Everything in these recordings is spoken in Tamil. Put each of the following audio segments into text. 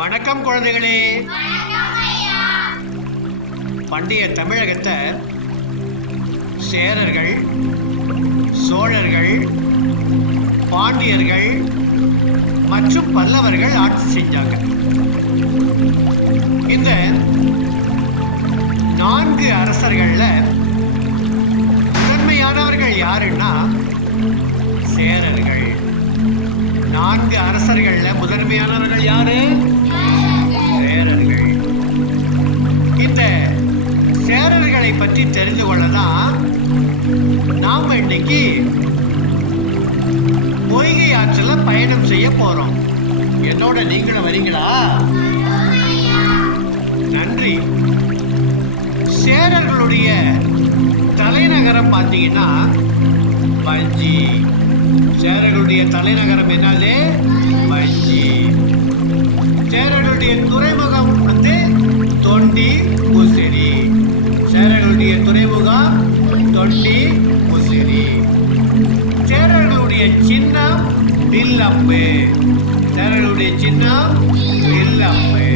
வணக்கம் குழந்தைகளே. பண்டைய தமிழகத்தை சேரர்கள், சோழர்கள், பாண்டியர்கள் மற்றும் பல்லவர்கள் ஆட்சி செஞ்சாங்க. இந்த 4 அரசர்கள்ல முதன்மையானவர்கள் யாருன்னா சேரர்கள். 4 அரசர்கள்ல முதன்மையானவர்கள் யாரு? சேரர்கள். இந்த சேரர்களை பற்றி தெரிந்து கொள்ளதான் நாம இன்னைக்கு பொய்கை ஆற்றுல பயணம் செய்ய போறோம். என்னோட நீங்களும் வரீங்களா? நன்றி. சேரர்களுடைய தலைநகரம் பார்த்தீங்கன்னா வஞ்சி. சேரர்களுடைய தலைநகரம் என்னது? வஞ்சி. சேரர்களுடைய துறைமுகம் வந்து தொண்டி முசிறி. சேரர்களுடைய துறைமுகம் தொண்டி முசிறி. சேரர்களுடைய சின்னம் வில்லம்பு. சேரர்களுடைய சின்னம் வில்லம்பு.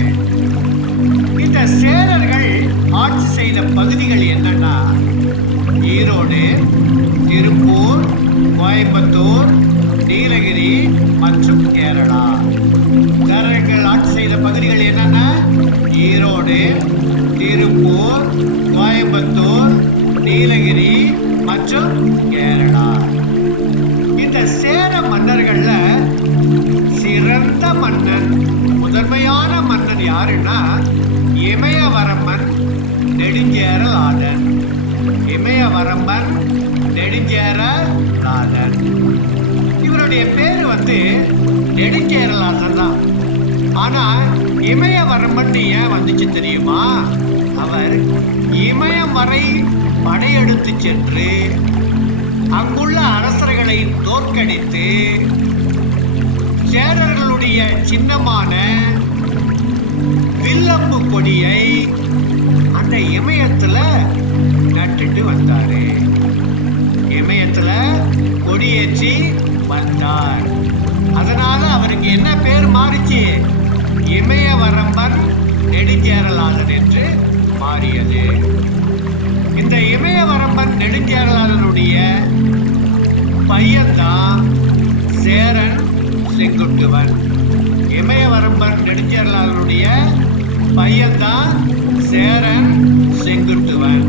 இந்த சேரர்கள் ஆட்சி செய்த பகுதிகள் என்னன்னா ஈரோடு, திருப்பூர், கோயம்புத்தூர், நீலகிரி மற்றும் கேரளா. சேரர்கள் ஆட்சி செய்த பகுதிகள் என்னென்ன? ஈரோடு, திருப்பூர், கோயம்புத்தூர், நீலகிரி மற்றும் கேரளா. இந்த சேர மன்னர்கள்ல சிறந்த மன்னன், முதன்மையான மன்னன் யாருன்னா இமயவரம்பன் நெடுஞ்சேரலாதன். இமயவரம்பன் நெடுஞ்சேரலாதன். இவருடைய பேரு வந்து நெடுஞ்சேரலாதன் தான். ஆனா இமயவரம்பன் ஏன் வந்துச்சு தெரியுமா? அவர் இமயம் வரை படையெடுத்து சென்று அங்குள்ள அரசர்களை தோற்கடித்து சேரர்களுடைய சின்னமான வில்லம்பு கொடியை அந்த இமயத்துல நட்டுட்டு வந்தாரு. இமயத்துல கொடியேற்றி வந்தார். அதனால அவருக்கு என்ன பேர் மாறிச்சு? இமயவரம்பன் நெடுஞ்சேரலாதன் என்று மாறியது. இந்த இமயவரம்பன் நெடுஞ்சேரலாதனுடைய பையன்தான் சேரன் செங்குட்டுவன். இமயவரம்பன் நெடுஞ்சேரலாதனுடைய பையன்தான் சேரன் செங்குட்டுவன்.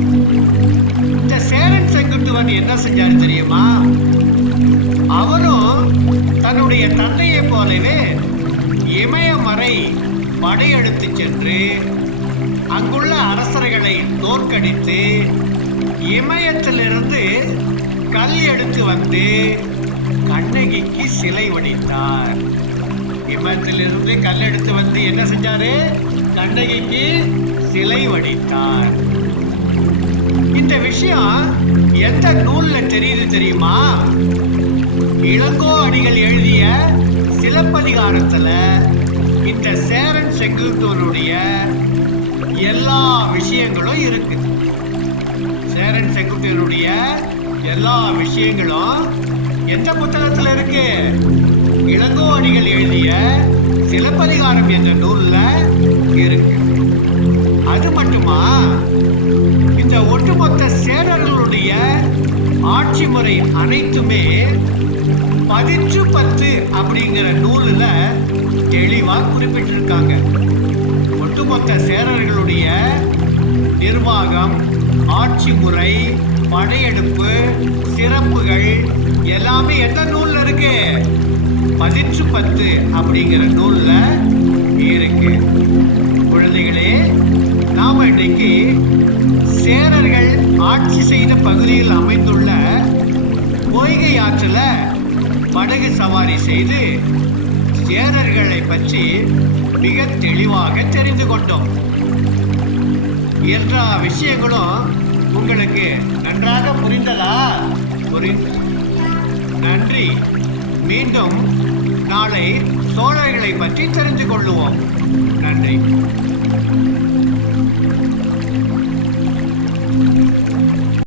இந்த சேரன் செங்குட்டுவன் என்ன செஞ்சாரு தெரியுமா? அவரும் தன்னுடைய தந்தையை போலவே இமயம் வரை படையெடுத்து சென்று அங்குள்ள அரசர்களை தோற்கடித்து இமயத்திலிருந்து கல் எடுத்து வந்து கண்ணகிக்கு சிலை வடித்தார். இமயத்திலிருந்து கல் எடுத்து வந்து என்ன செஞ்சாரு? கண்ணகிக்கு சிலை வடித்தார். இந்த விஷயம் எந்த நூல்ல தெரியுது தெரியுமா? இளங்கோ அடிகள் எழுதிய சிலப்பதிகாரத்துல இந்த சேரன் செங்குட்டுவனுடைய எல்லா விஷயங்களும் இருக்கு. சேரன் செங்குட்டுவனுடைய எல்லா விஷயங்களும் எந்த புத்தகத்துல இருக்கு? இளங்கோ அடிகள் எழுதிய சிலப்பதிகாரம் என்ற நூல்ல இருக்கு. அது மட்டுமா, இந்த ஒட்டுமொத்த சேரர்களுடைய ஆட்சி முறை அனைத்துமே 10 அப்படிங்கிற நூலில் தெளிவா குறிப்பிட்டிருக்காங்க. ஒட்டுமொத்த சேரர்களுடைய நிர்வாகம், ஆட்சி முறை, படையெடுப்பு, சிறப்புகள் எல்லாமே எந்த நூல்ல இருக்கு? 10 அப்படிங்கிற நூல்ல இருக்கு. குழந்தைகளே, நாம இன்னைக்கு சேரர்கள் ஆட்சி செய்த பகுதியில் அமைந்துள்ள பொய்கை ஆற்றுல படகு சவாரி செய்து சேரர்களை பற்றி மிக தெளிவாக தெரிந்து கொண்டோம். எல்லா விஷயங்களும் உங்களுக்கு நன்றாக புரிந்ததா? நன்றி. மீண்டும் நாளை சோழர்களை பற்றி தெரிந்து கொள்ளுவோம். நன்றி.